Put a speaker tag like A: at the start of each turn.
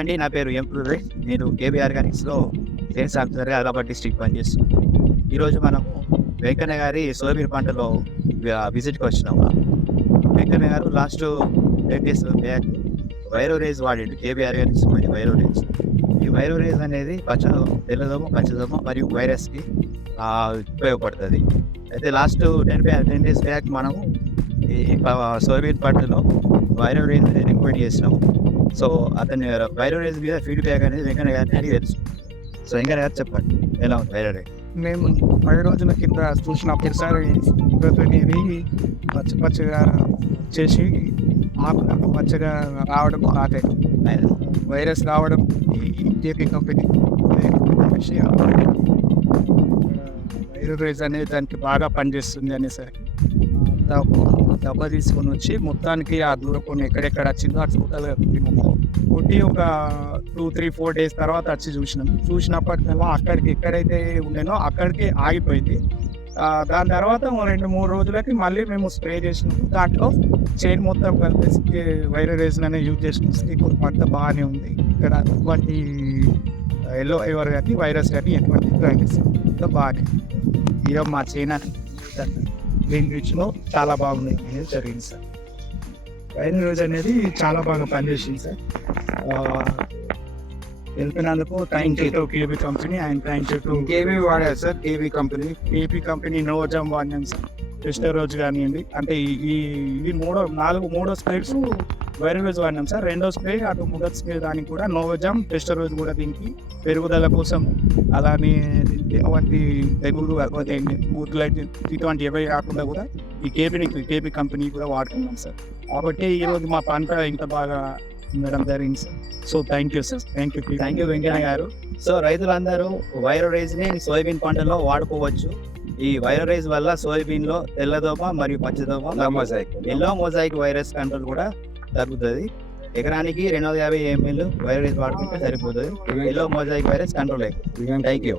A: అండి నా పేరు ఎం పృథ్వీ నేను కేబీ ఆర్గానిక్స్లో సేల్స్ ఆఫీసర్గా ఆదిలాబాద్ డిస్ట్రిక్ట్ పనిచేస్తున్నాను. ఈరోజు మనము వెంకన్న గారి సోయాబీన్ పంటలో విజిట్కి వచ్చినాము. వెంకన్న గారు last ten days back Viro Rage వాడిండు KB Organics మరియు వైరో రేజ్ ఈ వైరో రేజ్ అనేది పచ్చదోమ తెల్లదోమ పచ్చదోమ మరియు వైరస్కి ఉపయోగపడుతుంది. అయితే last ten ten days back మనము ఈ సోయాబీన్ పంటలో వైరో రేజ్ అనేది రికమెండ్ చేసినాము. సో అతని వైరో రేజ్ మీద ఫీడ్బ్యాక్ అనేది వెంకన్న అడిగి తెలుసు. సో వెంకన్న గారు చెప్పండి ఎలా ఉంది వైరో రేజ్
B: మేము పది రోజుల కింద చూసినప్పుడు సార్ అనేది పచ్చ పచ్చగా చేసి ఆకు పచ్చగా రావడం అయింది వైరస్ రావడం ఈ జేపీ కంపెనీ వైరస్ రేజ్ అనేది దానికి బాగా పనిచేస్తుంది అనేసరికి. దెబ్బ తీసుకొని వచ్చి మొత్తానికి ఆ దూరకొని ఎక్కడెక్కడ వచ్చిందో అటు చూడాలి కొట్టి ఒక టూ త్రీ ఫోర్ డేస్ తర్వాత వచ్చి చూసినాం. చూసినప్పటికల్లా అక్కడికి ఎక్కడైతే ఉండేనో అక్కడికి ఆగిపోయింది. దాని తర్వాత రెండు మూడు రోజులకి మళ్ళీ మేము స్ప్రే చేసినాము దాంట్లో చైన్ మొత్తం కలిపేసి వైరస్ అనేది యూజ్ చేసిన. ఇప్పుడు పంట బాగానే ఉంది. ఇక్కడ ఎటువంటి ఎల్లో ఫీవర్ కానీ వైరస్ కానీ ఎటువంటి బాగానే ఇక మా చైనా గ్రీన్ రిచ్లో చాలా బాగుంది అనేది జరిగింది సార్. వైరల్ రోజు అనేది చాలా బాగా పనిచేసింది sir. Thank you to KB company and you to
C: KV వాడారు sir KV company
B: AP company నోజామ్ వాడినాం సార్ టెస్టర్ రోజు కానివ్వండి. అంటే ఈ- ఈ ఇది మూడో నాలుగు మూడో స్ప్రేస్ వైరల్ రోజు వాడినాం సార్. రెండో స్ప్రే అటు మొదటి స్ప్రే దానికి కూడా నోవజామ్ టెస్టర్ రోజు కూడా దీనికి పెరుగుదల కోసం అలానే ఎటువంటి తెగులు లేకపోతే ఊర్లు ఇటువంటి ఏవై కాకుండా కూడా ఈ కేపీని కేపీ కంపెనీ కూడా వాడుతున్నాం సార్. కాబట్టి ఈ రోజు మా పంట ఇంత బాగా ఉండడం జరిగింది sir so thank you sir thank you
A: thank you Venkaiah గారు. సో రైతులందరూ వైరో ని సోయాబీన్ పంటలో వాడుకోవచ్చు. ఈ వైరో రైజ్ వల్ల సోయాబీన్లో తెల్లదోమ మరియు పచ్చదోమ
C: mosaic
A: yellow mosaic virus control కూడా తగ్గుతుంది ఎకరానికి రెండు వందల యాభై ఎంఎల్ వైరో రైజ్ వాడుకుంటే సరిపోతుంది. ఎల్లో మొజాయిక్ వైరస్ కంట్రోల్ అవుతుంది థ్యాంక్
C: యూ